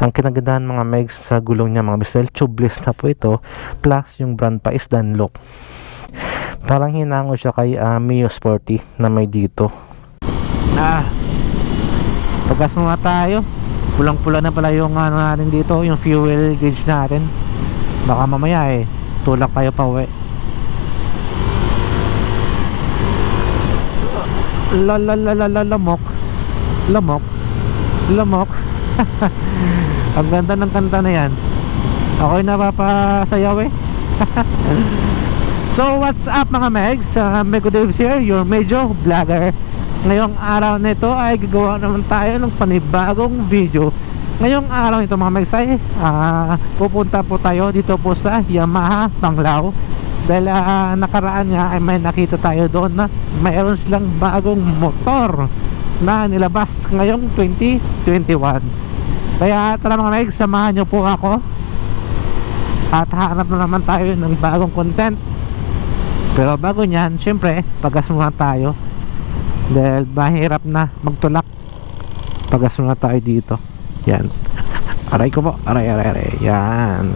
Ang kinagandahan mga megs sa gulong niya mga bisel, tubeless na po ito, plus yung brand pa is Dunlop. Parang hinango siya kay Mio Sporty na may dito. Pagkas mga tayo, pulang-pula na pala yung ano natin dito, yung fuel gauge natin. Baka mamaya tulak tayo pa uwi. Lamok. Ang ganda ng kanta na yan. Ako'y napapasayaw So what's up mga megs, Mego Daves here, your medyo vlogger. Ngayong araw na ito ay gagawa naman tayo ng panibagong video. Ngayong araw nito mga megs ay pupunta po tayo dito po sa Yamaha Panglao. Dahil nakaraan nga ay may nakita tayo doon na mayroon silang bagong motor na nilabas ngayong 2021. Kaya tara mga megs, samahan nyo po ako at hanap na naman tayo ng bagong content. Pero bago nyan, syempre pagas muna tayo dahil mahirap na magtulak. Pagas muna tayo dito. Yan. Aray ko po. Aray. Yan.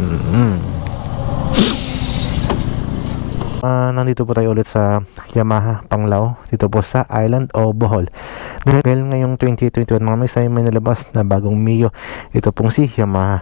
Nandito po tayo ulit sa Yamaha Panglao, dito po sa Island o Bohol. Dahil ngayong 2021 mga may may nalabas na bagong Mio. Ito pong si Yamaha.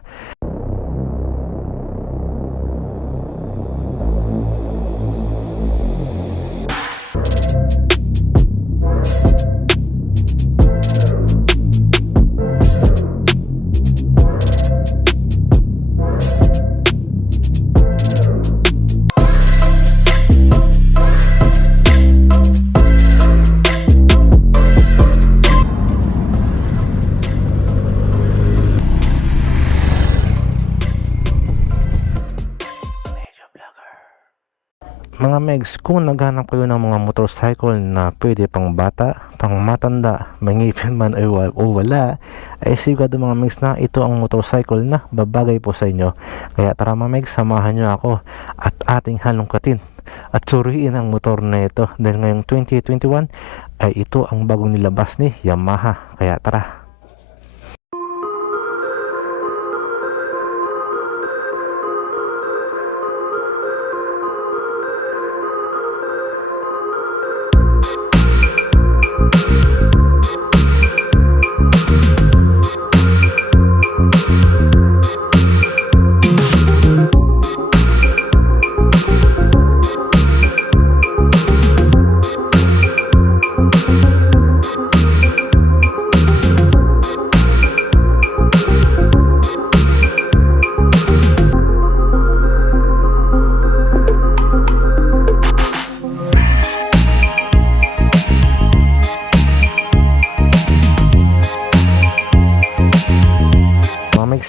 Mga megs, kung naghanap kayo ng mga motorcycle na pwede pang bata, pang matanda, mangipin man o wala, ay sigurado mga megs na ito ang motorcycle na babagay po sa inyo. Kaya tara mga megs, samahan nyo ako at ating halongkatin at suriin ang motor na ito. Dahil ngayong 2021 ay ito ang bagong nilabas ni Yamaha. Kaya tara.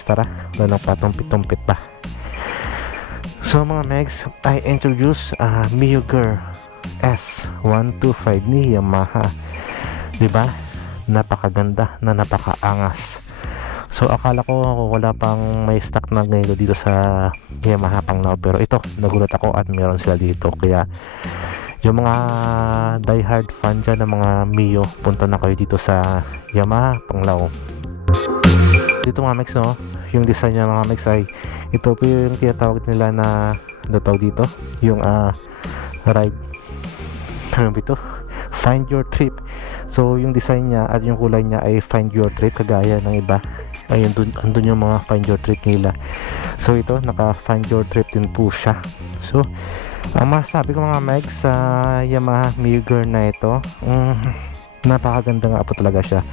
Tara, walang patumpit-tumpit pa. So mga megs, I introduce Mio Girl S125 ni Yamaha. Diba? Napakaganda na napakaangas. So akala ko wala pang may stock na ngayon dito sa Yamaha Panglao, pero ito, nagulat ako at meron sila dito. Kaya yung mga diehard fan dyan ng mga Mio, punta na kayo dito sa Yamaha Panglao. Dito mga megs, no, yung design niya mga megs ay ito po yung tinatawag nila na tawag dito, yung ride, ano ito? Find your trip. So yung design niya at yung kulay niya ay find your trip, kagaya ng iba. Ayun, andun yung mga find your trip nila. So ito, naka find your trip din po siya. So ang masasabi ko mga megs sa Yamaha Mio Girl na ito, napakaganda nga po talaga siya.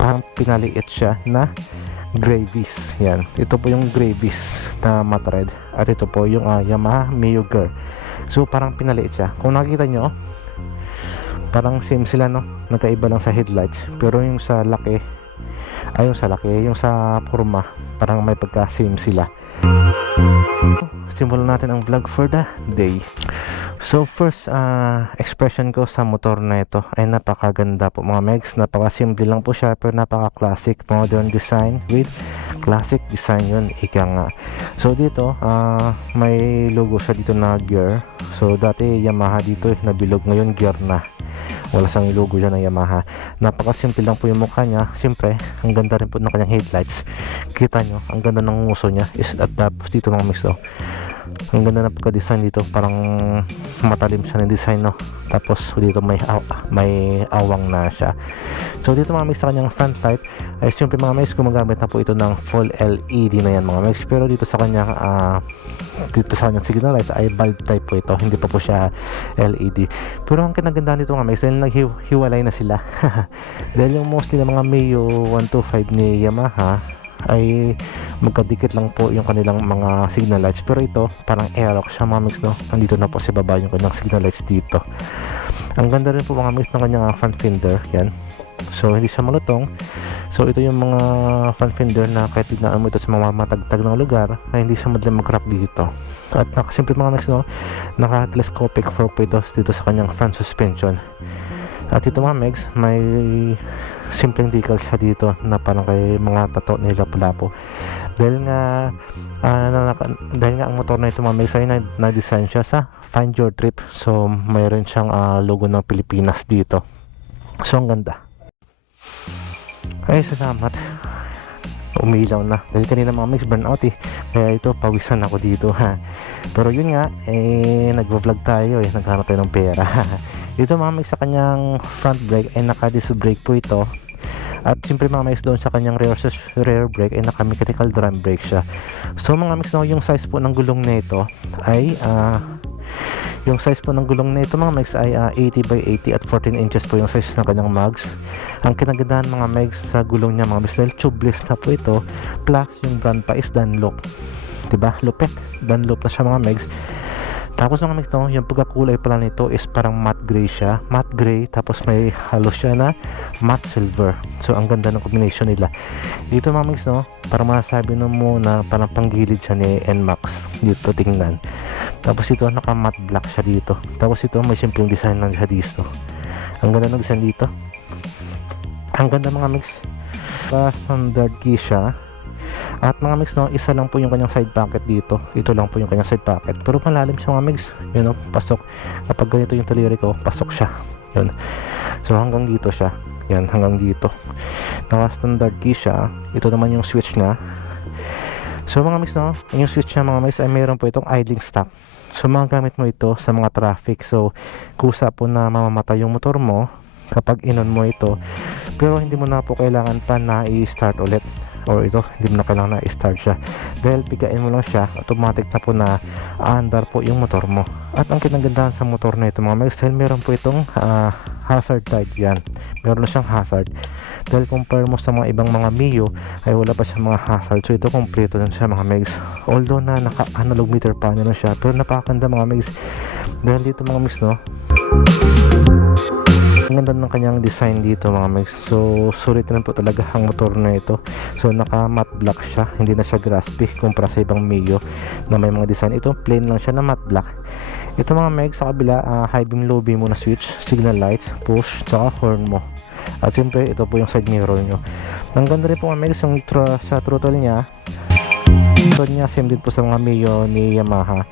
Parang pinaliit siya na Gravis. Yan, ito po yung Gravis na matte red at ito po yung Yamaha Mio Girl. So parang pinaliit siya. Kung nakikita nyo, parang same sila, no, nagkaiba lang sa headlights, pero yung sa laki yung sa forma parang may pagka same sila. Simulan natin ang vlog for the day. So first expression ko sa motor na ito ay napakaganda po mga megs. Napaka-simple lang po siya pero napaka-classic, modern design with classic design, yun ika nga. So dito may logo siya dito na gear. So dati Yamaha dito nabilog, ngayon gear na. wala sang logo dyan ng Yamaha. Napakasimple lang po yung mukha niya. Siyempre, ang ganda rin po ng kanyang headlights. Kita nyo, ang ganda ng nguso niya. At tapos dito mga miss, ang ganda na pagka-design dito, parang matalim siya ng design, no? Tapos dito may awang na siya. So dito mga miss, sa kanyang front light ay siyempre mga miss, gumagamit na po ito ng full LED na yan mga miss. Pero dito sa kanyang signal lights ay bulb type po ito, hindi pa po siya LED. Pero ang kinagandaan dito mga miss, dahil naghiwalay na sila dahil yung mostly ng mga Mio 125 ni Yamaha ay magkadikit lang po yung kanilang mga signal lights, pero ito parang aerox siya mga mix, no? Nandito na po sa baba yung kanilang signal lights dito. Ang ganda rin po mga mix ng kanyang front fender, yan. So hindi siya malutong. So ito yung mga front fender na kahit tignan mo ito sa mga matagtag ng lugar ay hindi siya madaling mag-wrap dito. At nakasimple mga mix, no? Naka-telescopic fork po ito dito sa kanyang front suspension. At ito mga megs, may simpleng decal siya dito na parang kay mga tato ni Lapu-Lapu. Dahil nga ang motor na ito mga megs ay na-design siya sa Find Your Trip. So mayroon siyang logo ng Pilipinas dito. So ang ganda. Ay, salamat. Umilaw na dahil kanina mga mix burnout kaya ito pawisan ako dito pero yun nga nagvo-vlog tayo naghanap tayo ng pera. Dito mga mix sa kanyang front brake ay naka disc brake po ito, at siyempre mga mix doon sa kanyang rear brake ay naka mechanical drum brake siya. So mga mix, yung size po ng gulong na ito ay mga megs ay 80 by 80 at 14 inches po yung size ng kanyang mags. Ang kinagandahan mga megs sa gulong niya mga megs, dahil tubeless na po ito, plus yung brand pa is Dunlop, diba? Lupet, Dunlop na siya mga megs. Tapos mga megs, yung pagkakulay pala nito is parang matte gray siya, matte gray, tapos may halos siya na matte silver. So ang ganda ng combination nila dito mga megs, parang masasabi mo na parang panggilid siya ni NMAX dito tingnan. Tapos ito naka matte black siya dito. Tapos ito may simpleng design lang siya dito. Ang ganda ng design dito. Ang ganda mga mix. Standard key siya. At mga mix, isa lang po yung kanyang side pocket dito. Ito lang po yung kanyang side pocket. Pero malalim siya mga mix. Yun, pasok. Kapag ganito yung taliri ko, pasok siya. Yun. So hanggang dito siya. Yan, hanggang dito. Naka standard key siya. Ito naman yung switch niya. So mga mix, yung switch niya mga mix ay mayroon po itong idling stop. So magagamit mo ito sa mga traffic. So kusa po na mamamatay yung motor mo kapag inon mo ito, pero hindi mo na po kailangan pa na i-start ulit, or ito hindi mo na kailangan na i-start siya dahil pigain mo lang siya, automatic na po na aandar po yung motor mo. At ang kinagandahan sa motor na ito mga megs, dahil meron po itong hazard type, yan, meron na siyang hazard. Dahil compare mo sa mga ibang mga Mio ay wala pa siya mga hazard, so ito kompleto na siya mga megs. Although na naka analog meter panel na siya, pero napakaganda mga megs. Dahil dito mga megs, ang ganda ng kanyang design dito mga megs. So sulit na po talaga ang motor na ito. So naka matte black siya, hindi na siya graspy kumpara sa ibang Mio na may mga design. Ito plain lang siya na matte black. Ito mga megs, sa kabila high beam low beam muna switch, signal lights, push, tsaka horn mo. At siyempre ito po yung side mirror nyo. Ang ganda rin po mga megs, yung sa throttle niya same din po sa mga Mio ni Yamaha.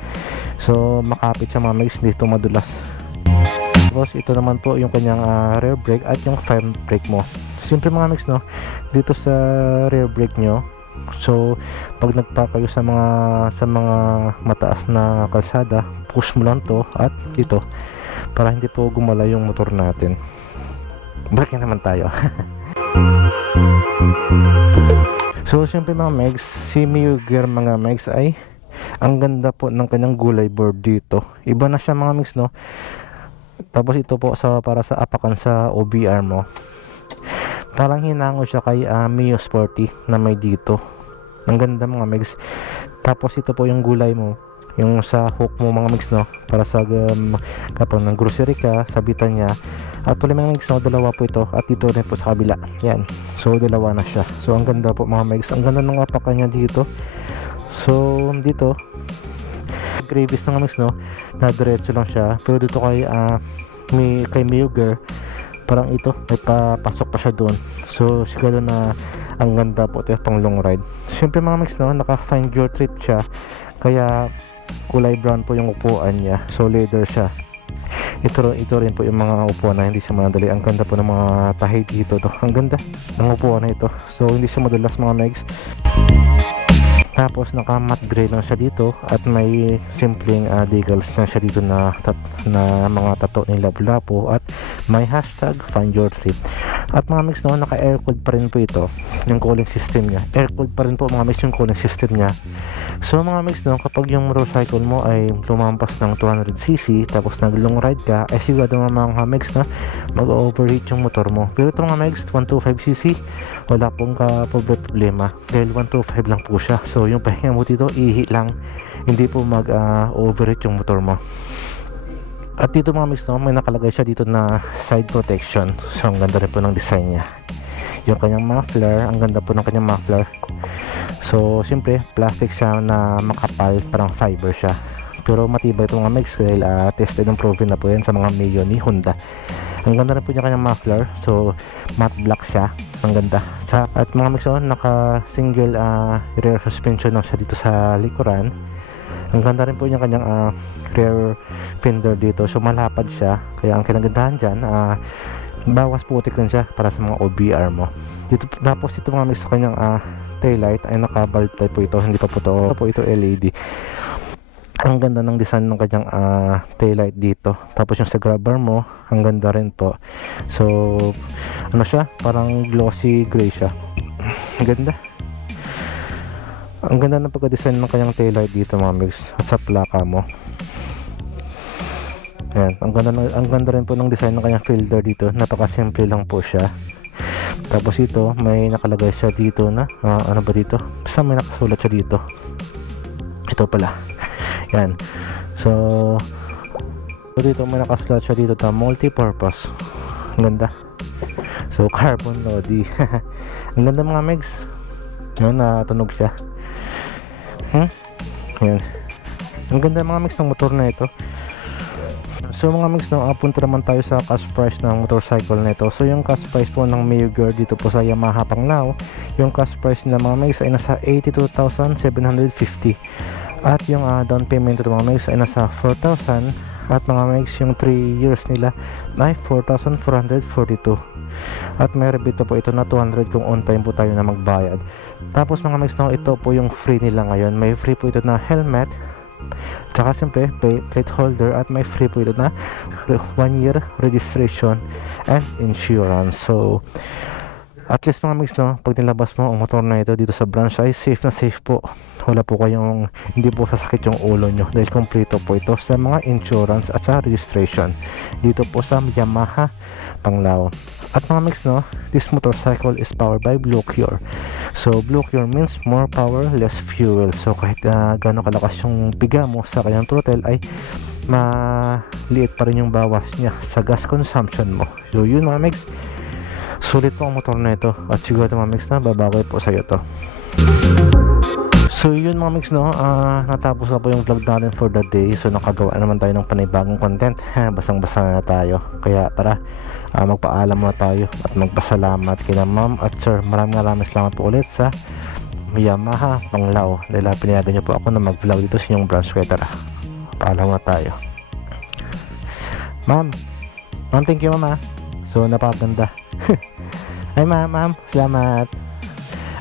So makapit siya mga megs, hindi ito madulas. Tapos ito naman po yung kanyang rear brake at yung front brake mo. Siyempre mga mix, dito sa rear brake nyo, so pag nagpark kayo sa mga mataas na kalsada, push mo lang to at dito para hindi po gumala yung motor natin. Braking naman tayo. So siyempre mga megs, si Mio Gear mga megs ay ang ganda po ng kanyang gulay board dito. Iba na siya mga megs, Tapos ito po para sa apakan sa OBR mo, parang hinango siya kay Mio Sporty na may dito. Ang ganda mga megs. Tapos ito po yung gulay mo, yung sa hook mo mga megs, para sa kapag ng grocery ka, sabitan niya. At tuloy mga megs, dalawa po ito, at ito rin po sa kabila, yan. So dalawa na siya. So ang ganda po mga megs. Ang ganda ng apakan niya dito. So dito gravis ng mix, na diretso lang siya, pero dito kay Mio Gear parang ito may papasok pa siya doon. So siguro na ang ganda po ito pang long ride. Siyempre mga mix, naka Find Your Trip siya, kaya kulay brown po yung upuan niya, so leather siya. Ito rin po yung mga upuan na hindi siya madali. Ang ganda po ng mga tahi dito to. Ang ganda ng upuan na ito. So hindi siya madulas mga megs. Tapos naka matte gray lang siya dito at may simpleng decals lang siya dito na mga tato ni Lapu-Lapu at may hashtag find your seat. At mga mix no, naka air cooled pa rin po ito yung cooling system niya. Air cooled pa rin po mga mix yung cooling system niya. So mga mix no, kapag yung motorcycle mo ay lumampas ng 200cc tapos nag long ride ka, ay sigurado mga mix na mag-overheat yung motor mo. Pero ito mga mix 125cc wala pong problema dahil 125 lang po siya. So yung pahinga mo dito ihi lang, hindi po overheat yung motor mo. At dito mga mix no, may nakalagay siya dito na side protection. So ang ganda rin po ng design niya. Yung kanyang muffler, ang ganda po ng kanyang muffler. So siyempre plastic siya na makapal, parang fiber siya. Pero matibay ito mga mix dahil tested and proven na po yan sa mga Mio ni Honda. Ang ganda rin po niya kanyang muffler. So matte black siya. Ang ganda. At mga mix naka single rear suspension lang siya dito sa likuran. Ang ganda rin po niya kanyang rear fender dito. So malapad siya. Kaya ang kinagandahan dyan, bawas putik lang siya para sa mga OBR mo. Dito, tapos dito mga mix sa kanyang taillight ay naka bulb type po ito. Hindi pa po ito LED. Ang ganda ng design ng kanyang taillight dito. Tapos yung sa grabber mo, ang ganda rin po. So ano siya, parang glossy gray siya. Ang ganda. Ang ganda ng pagka-design ng kanyang taillight dito mga mix. At sa plaka mo, ayan, ang ganda rin po ng design ng kanyang filter dito. Napaka-simple lang po siya. Tapos ito, may nakalagay siya dito na ano ba dito? Basta may nakasulat siya dito. Ito pala. Yan. So dito may nakasulat siya dito na multi-purpose. Ang ganda. So carbon Lodi. Ang ganda mga megs. Yan, natunog siya. Yan. Ang ganda mga mix ng motor na ito. So mga mix no, punta naman tayo sa cash price ng motorcycle na ito. So yung cash price po ng Mio Gear dito po sa Yamaha Panglao, yung cash price nila mga mix ay nasa 82,750. At yung down payment ito mga mix ay nasa 4,000. At mga mix yung 3 years nila ay 4,442. At may rebate po ito na 200 kung on time po tayo na magbayad. Tapos mga mix no, ito po yung free nila ngayon. May free po ito na helmet, tsaka siyempre plate holder, at may free po ito na 1 year registration and insurance. So at least mga mix no, pag nilabas mo ang motor na ito dito sa branch ay safe na safe po. Wala po kayong, hindi po sasakit yung ulo nyo dahil kompleto po ito sa mga insurance at sa registration dito po sa Yamaha Panglao. At mga mix no, this motorcycle is powered by Blue Cure. So Blue Cure means more power, less fuel. So kahit gano'ng kalakas yung biga mo sa kanyang throttle ay maliit pa rin yung bawas niya sa gas consumption mo. So yun mga mix, sulit po ang motor na ito. At siguro mga mix na babagoy po sa'yo to. So yun mga mix no, natapos na po yung vlog natin for the day. So nakagawa naman tayo ng panibagong content. Basang-basa na tayo. Kaya tara, magpaalam na tayo at magpasalamat kina ma'am at sir. Maraming salamat po ulit sa Yamaha Panglao dahil pinayagan nyo po ako na mag vlog dito sa inyong branch. Kaya tara, paalam na tayo. Ma'am, thank you ma'am. So napakaganda. Ay ma'am, salamat.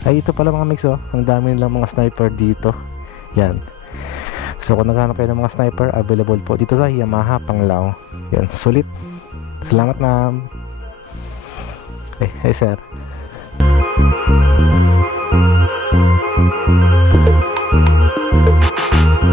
Ay ito pala mga mix oh, ang dami nilang mga sniper dito. Yan. So kung naghahanap kayo ng mga sniper, available po dito sa Yamaha Panglao. Yan, sulit. Salamat ma'am. Hey sir.